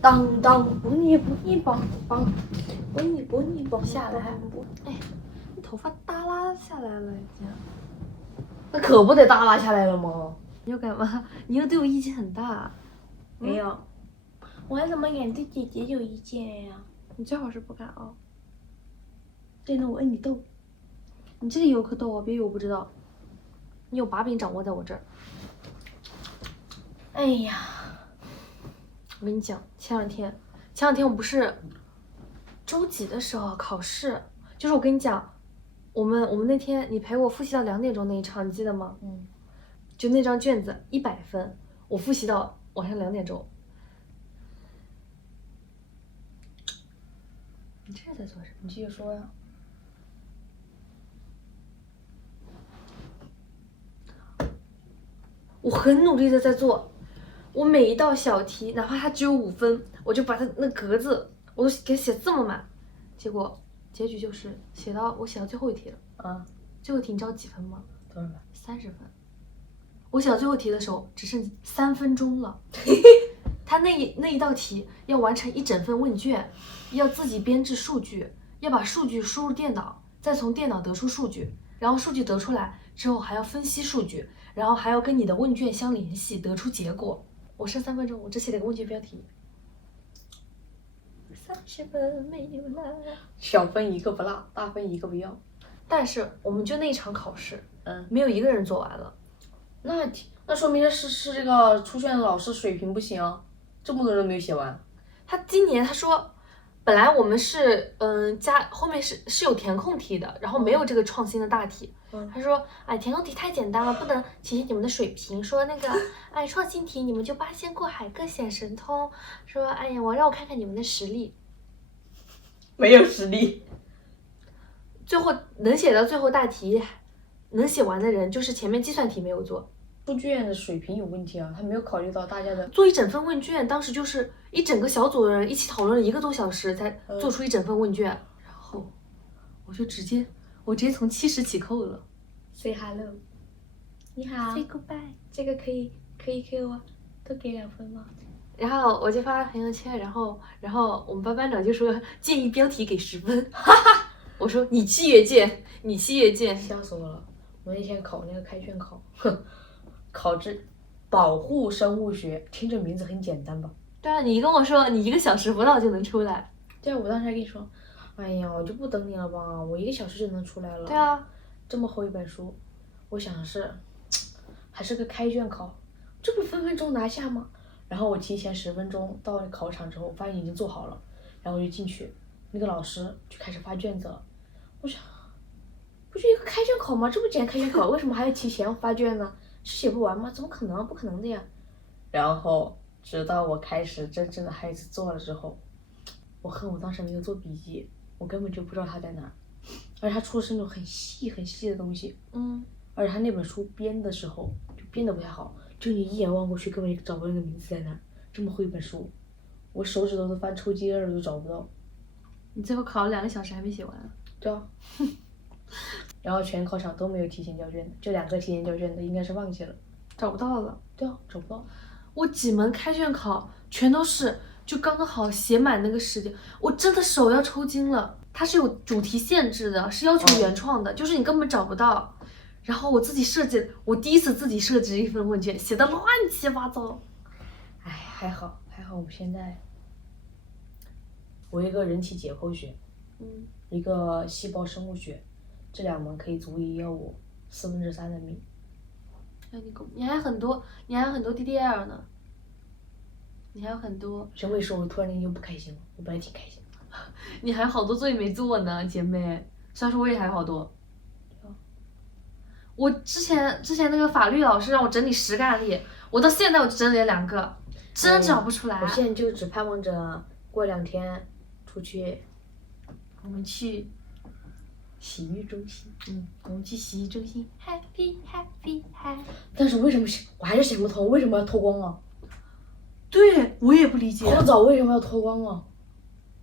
当当，不你不你梆梆，不你不你梆下来。哎，你头发耷拉下来了已经。那可不得耷拉下来了吗？你又干嘛？你又对我意见很大。没有，我还怎么敢对姐姐有意见呀？你最好是不敢啊。对了，我跟你斗。你这里有可斗啊，别以为我不知道。你有把柄掌握在我这儿。哎呀，我跟你讲，前两天我不是周几的时候考试，就是我跟你讲，我们那天你陪我复习到2点钟那一场，你记得吗？就那张卷子100分，我复习到晚上2点钟。你这是在做什么？你继续说呀。我很努力的在做，我每一道小题，哪怕它只有5分，我就把它那格子我都给写这么满，结果结局就是我写到最后一题了。最后一题你知道几分吗？多少分？30分。我写到最后一题的时候只剩3分钟了。他那一道题要完成1整份问卷，要自己编制数据，要把数据输入电脑，再从电脑得出数据，然后数据得出来之后还要分析数据，然后还要跟你的问卷相联系，得出结果。我剩3分钟，我只写了个问卷标题。30分没有了。小分一个不落，大分一个不要。但是我们就那一场考试，没有一个人做完了。那说明是这个出卷老师水平不行，这么多人没有写完。他今年他说，本来我们是后面是有填空题的，然后没有这个创新的大题。他说，哎，填空题太简单了，不能体现你们的水平。说那个，哎，创新题你们就八仙过海，各显神通。说，哎呀，让我看看你们的实力。没有实力。最后能写到最后大题，能写完的人就是前面计算题没有做。出卷的水平有问题啊，他没有考虑到大家的。做一整份问卷，当时就是一整个小组的人一起讨论了1个多小时才做出一整份问卷，然后我直接从70起扣了。Say hello。你好。Say goodbye。这个可以给我多给2分吗？然后我就发朋友圈，然后我们班长就说建议标题给10分。我说你气越贱，你气越贱。笑死我了！我那天考那个开卷考，考制保护生物学，听着名字很简单吧？对啊，你跟我说你1个小时不到就能出来。对啊，我当时还跟你说，哎呀，我就不等你了吧，我1个小时就能出来了。对啊，这么厚一本书，我想还是个开卷考，这不分分钟拿下吗？然后我提前10分钟到考场之后，发现已经做好了，然后我就进去，那个老师就开始发卷子了。我想，不就一个开卷考吗？这么简单开卷考，为什么还要提前发卷呢？是写不完吗？怎么可能？不可能的呀！然后直到我开始真正的开始做了之后，我恨我当时没有做笔记，我根本就不知道它在哪儿，而且它出的是那种很细很细的东西。而且他那本书编的时候就编的不太好，就你一眼望过去根本就找不到那个名字在哪儿。这么厚一本书，我手指头都翻抽筋了都找不到。你最后考了2个小时还没写完。对啊。然后全考场都没有提前交卷的，就2个提前交卷的，应该是忘记了，找不到了。对啊，找不到。我几门开卷考全都是就刚刚好写满那个时间，我真的手要抽筋了。它是有主题限制的，是要求原创的，就是你根本找不到。然后我第一次自己设置一份问卷，写的乱七八糟。哎，还好我们现在，我一个人体解剖学，一个细胞生物学，这2门可以足以要我3/4的命。你还有很多 DDL 呢，你还有很多。谁会说我突然间又不开心了？我本来挺开心的。你还有好多作业没做呢，姐妹。虽然说我也还有好多。我之前那个法律老师让我整理10个案例，我到现在我就整理了2个，真找不出来。我现在就只盼望着过2天出去，我们去洗浴中心。我们去洗浴中心 ，happy。但是为什么我还是想不通，为什么要脱光啊？对，我也不理解。泡澡为什么要脱光啊？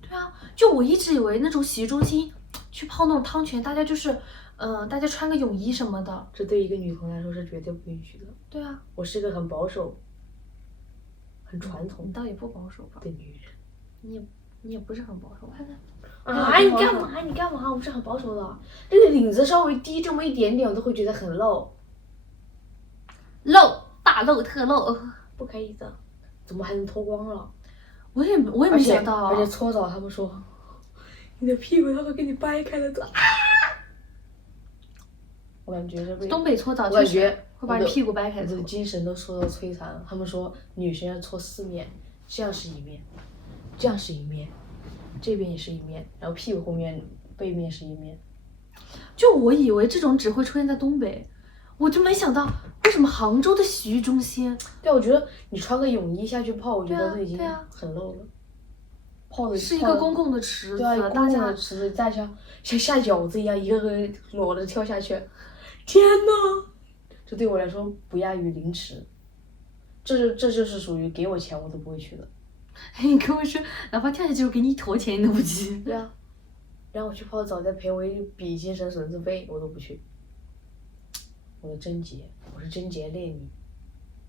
对啊，就我一直以为那种洗浴中心去泡那种汤泉，大家就是大家穿个泳衣什么的。这对一个女同来说是绝对不允许的。对啊。我是个很保守很传统你倒也不保守吧？的女人。你也不是很保守。看看。啊！你干嘛？你干嘛？我是很保守的。这个领子稍微低这么一点点，我都会觉得很露。露，大露特露。不可以的，怎么还能脱光了？我也没想到。而且搓澡他们说，你的屁股他会给你掰开了的。我感觉这辈子东北搓澡，我感觉会把你屁股掰开。我的精神都受到摧残了。他们说女生要搓4面，这样是一面，这样是一面，这边也是一面，然后屁股后面背面是一面。就我以为这种只会出现在东北，我就没想到为什么杭州的洗浴中心。对，我觉得你穿个泳衣下去泡，我觉得都已经对啊很露了。泡的是一个公共的池子，对啊，公共的池子，大家像下饺子一样，一个个裸着跳下去。天呐，这对我来说不亚于凌迟。这就是属于给我钱我都不会去的。你跟我说，哪怕跳下去我给你一坨钱你都不去。对啊，让我去泡澡再赔我一笔精神损失费，我都不去。我的贞洁，我是贞洁烈女。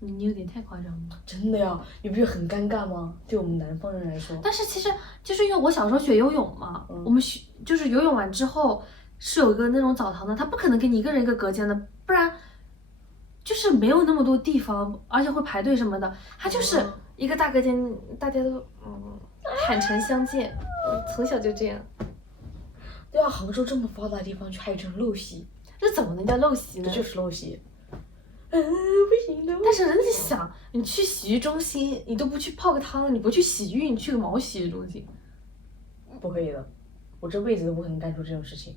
你有点太夸张了。真的呀，你不觉得很尴尬吗？对我们南方人来说。但是其实就是因为我小时候学游泳嘛，我们就是游泳完之后是有一个那种澡堂的，他不可能给你一个人一个隔间的，不然就是没有那么多地方，而且会排队什么的，他就是一个大隔间，大家都坦诚相见。从小就这样。对啊，杭州这么发达的地方，却还有这种陋习。这怎么能叫陋习呢？这就是陋习。不行的。但是人家想，你去洗浴中心，你都不去泡个汤，你不去洗浴，你去个毛洗浴中心？不可以的，我这辈子都不可能干出这种事情。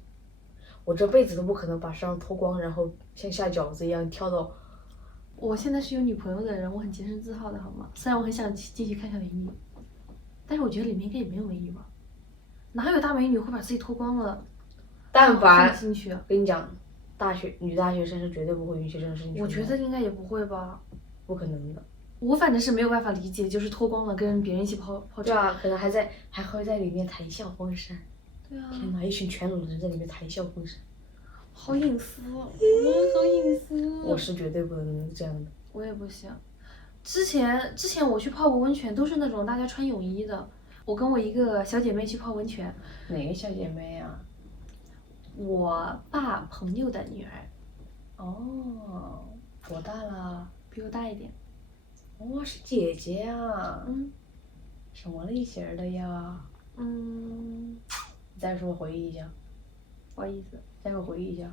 我这辈子都不可能把身上脱光，然后像下饺子一样跳到。我现在是有女朋友的人，我很洁身自好的好吗？虽然我很想进去看看美女，但是我觉得里面应该也没有美女吧？哪有大美女会把自己脱光了？但凡进去，跟你讲，女大学生是绝对不会允许这种事情。我觉得应该也不会吧。不可能的。我反正是没有办法理解，就是脱光了跟别人一起泡澡。对啊，可能还会在里面谈笑风生。对啊。天哪，一群全裸的人在里面谈笑风生。好隐私，好隐私。我是绝对不能这样的。我也不行。之前我去泡过温泉，都是那种大家穿泳衣的。我跟我一个小姐妹去泡温泉。哪个小姐妹啊？我爸朋友的女儿。哦，多大了？比我大一点。哦，是姐姐啊。什么类型的呀？你再说回忆一下。不好意思。再给我回忆一下。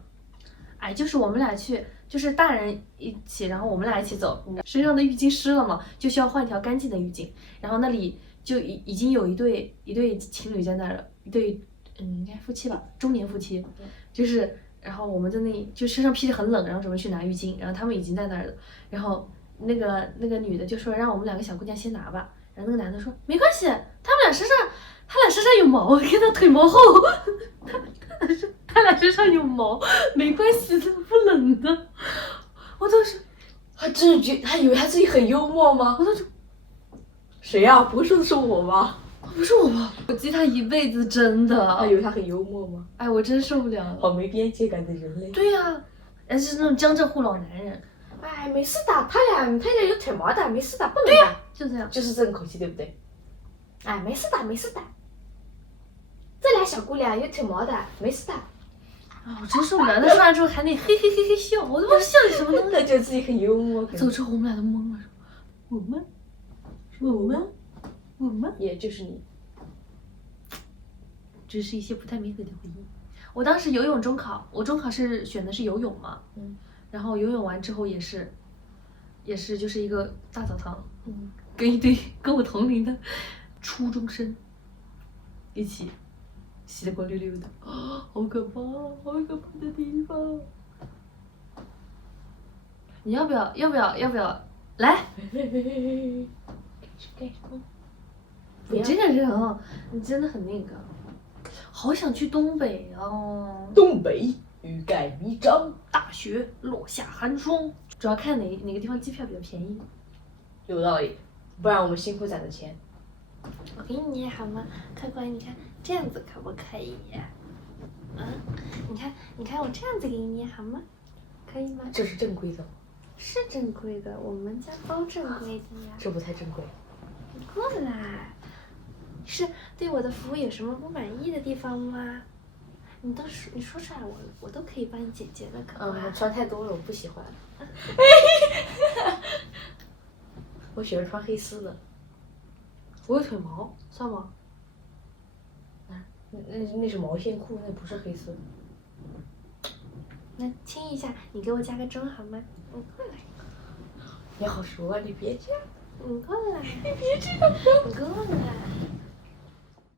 哎，就是我们俩去，就是大人一起，然后我们俩一起走，身上的浴巾湿了嘛，就需要换一条干净的浴巾。然后那里就已经有一对情侣在那儿了，一对应该夫妻吧，中年夫妻，就是然后我们在那里就身上披着很冷，然后准备去拿浴巾，然后他们已经在那儿了，然后那个女的就说让我们两个小姑娘先拿吧，然后那个男的说没关系，他俩身上有毛，看他腿毛厚。他俩身上有毛，没关系的，不冷的。我当时，他真的他以为他自己很幽默吗？我当时，谁呀？不会说的是我吧？不是我吧？我记他一辈子，真的。他以为他很幽默吗？哎，我真受不了了。好没边界感的人类。对呀，而是那种江浙沪老男人。哎，没事的，他俩有腿毛的，没事的，不能。对呀，就这样。就是这种口气，对不对？哎，没事的，没事的。这俩小姑娘有腿毛的，没事的。啊，我真受不了！他说完之后还那嘿嘿嘿嘿笑，我都不知道笑什么东西。他觉得自己很幽默。走之后我们俩都懵了，说我们，也就是你。只是一些不太美好的回忆。我当时游泳中考，我中考是选的是游泳嘛，然后游泳完之后也是就是一个大澡堂，跟一堆跟我同龄的初中生一起洗得光溜溜的，好可怕，好可怕的地方。你要不要来？你这个人啊，你真的很那个，好想去东北哦。东北欲盖弥彰，大雪落下寒霜，主要看哪个地方机票比较便宜。有道理，不然我们辛苦攒的钱。我给你捏好吗？快过来，你看这样子可不可以？你看我这样子给你捏好吗？可以吗？这是正规的。是正规的，我们家包正规的呀。这不太正规。过来。是对我的服务有什么不满意的地方吗？你说出来，我都可以帮你解决的，可我穿太多了，我不喜欢。我喜欢穿黑丝的。我有腿毛，算吗？那是毛线裤，那不是黑丝。那亲一下，你给我加个钟好吗？过来。你好熟啊，你别这样。过来。你别这样。过来。